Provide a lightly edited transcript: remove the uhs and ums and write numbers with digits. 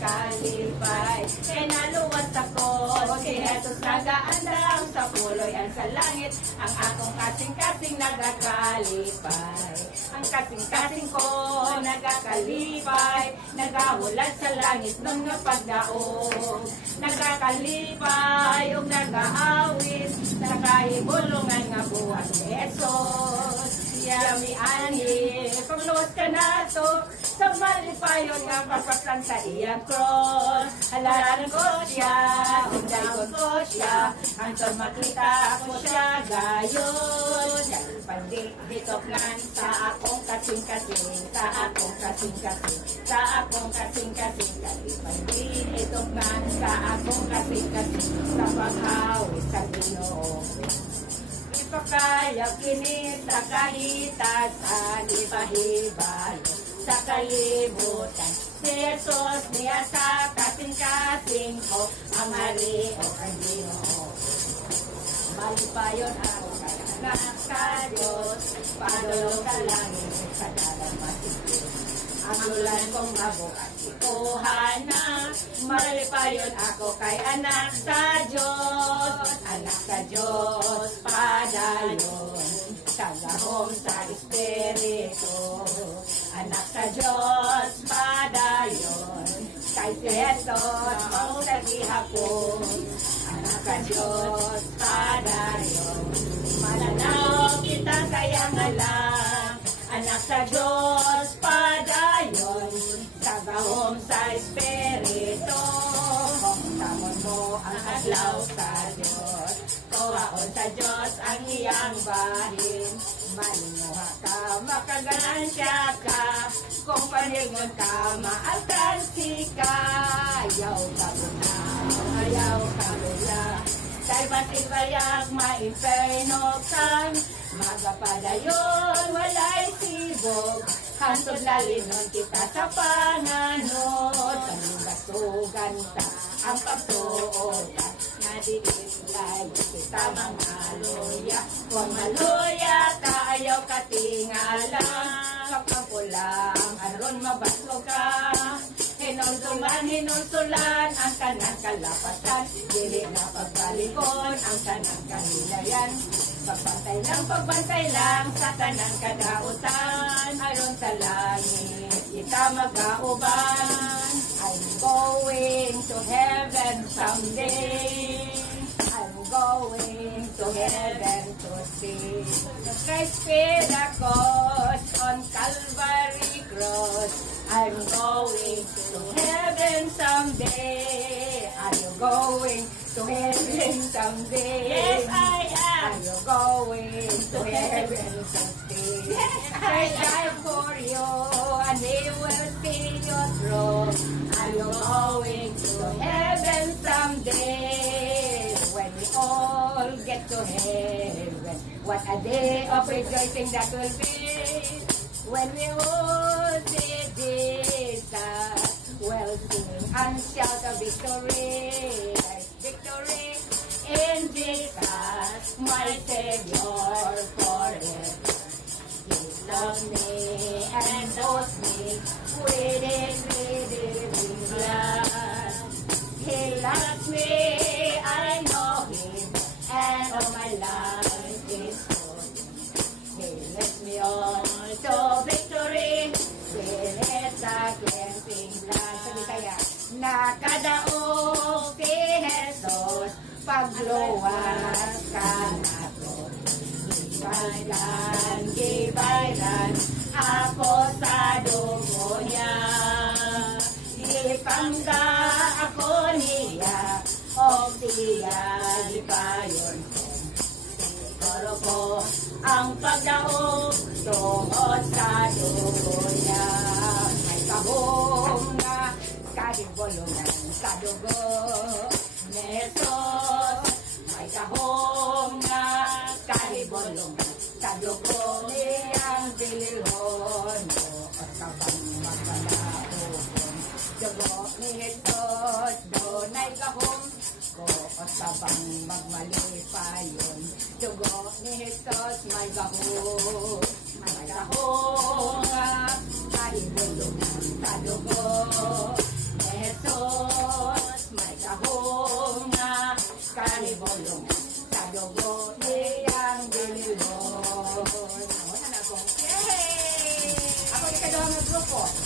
nagkalipay. Kay naluwas ako, si Jesus nagaandang sa puloy ang sa langit. Ang akong kasing-kasing nagakalipay. Ang kasing-kasing ko nagakalipay. Nagahulad sa langit nung napagdaog. Nagakalipay o nagaawit sa kahibulungan nga buhat ni Jesus. Yami ani, pagluwas ka na to, sa malipayon nga papaslan sa iyang cross. Halaran ko siya, undayon ko siya, hanggang makita ko siya gayon. Pandikitoklan sa akong kasing-kasing, sa akong kasing-kasing, sa akong kasing-kasing. Pandikitoklan sa akong kasing-kasing, sa paghawit sa Ginoo. Ipakayag kini sa kahitas, sa hibahibay, sa kalibutan. Si Jesus niya sa kasing-kasing ko, ang hari o ang Ginoo. Malipayon ako kay anak sa Diyos, padulong sa langit sa dalang masigit. Ang ulan kong mabukas, ikuha na. Malipayon ako kay anak sa Diyos, anak sa Diyos, padayon. Kagahom sa Espiritu, anak sa Diyos, padayon. Kay Jesus, ang nagihapon, anak sa Diyos, padayon. Mananaw kita kayang alam, anak sa Diyos, padayon. Kagahom sa Espiritu, kung tamon mo ang adlaw sa Diyos. Kuhaon sa Diyos ang iyang bahin. Manimuha ka, makaganansya ka. Kung paningon ka, maalkansi ka. Ayaw ka muna, ayaw ka mula. Kay batig-bayag, ma-inferno kan. Magapadayon, walay sibog. Hantod lalinon kita sa panganod. Paningasugan ka, ang pagtuod ka. Nadiislay kita mga luya. Kung maluya tayo katingala. Kapapulang aron mabaslo ka. Hinunsulan ang kanang kalapasan. Dili na pagbalikon ang kanang kahilayan. Pagbantay lang sa kanang kadautan. Aron sa langit kita mag-auban. I'm going to heaven someday. I'm going to heaven to see Christ paid the cost on Calvary cross. I'm going to heaven someday. Are you going to heaven someday? Yes, I am. Are you going to heaven someday? Yes, I died for you, and He will see you through. Are you going to heaven someday? When we all get to heaven, what a day of rejoicing that will be. When we all see Jesus, we'll sing and shout a victory. There's victory in Jesus, my Savior forever. He loves me and knows me with His redeeming blood. He loves me, I know Him, and all my life is good. He lets me on to victory with His cleansing blood. Sabi kaya, nakadaog si Jesus, pagluwas ka na to. Gibayran ako sa dugo niya. Ipangga ako niya, o siya ipayon ko. Siguro ko ang pagdaog tungod sa dugo niya. May kahong na kadibulungan sa dugo ni Jesus. May kahong na kadibulungan sa dugo niyang bilhon. At kabang magpalaon dugo ni Jesus, doon ay kahong ko. At kabang magmalipayon dugo ni Jesus, may kahong. May kahong kadibulungan sa dugo ni Jesus. Balibulong sa dugo niyang binilon. Ako na akong, yay! Ako ikadawang ng grupo.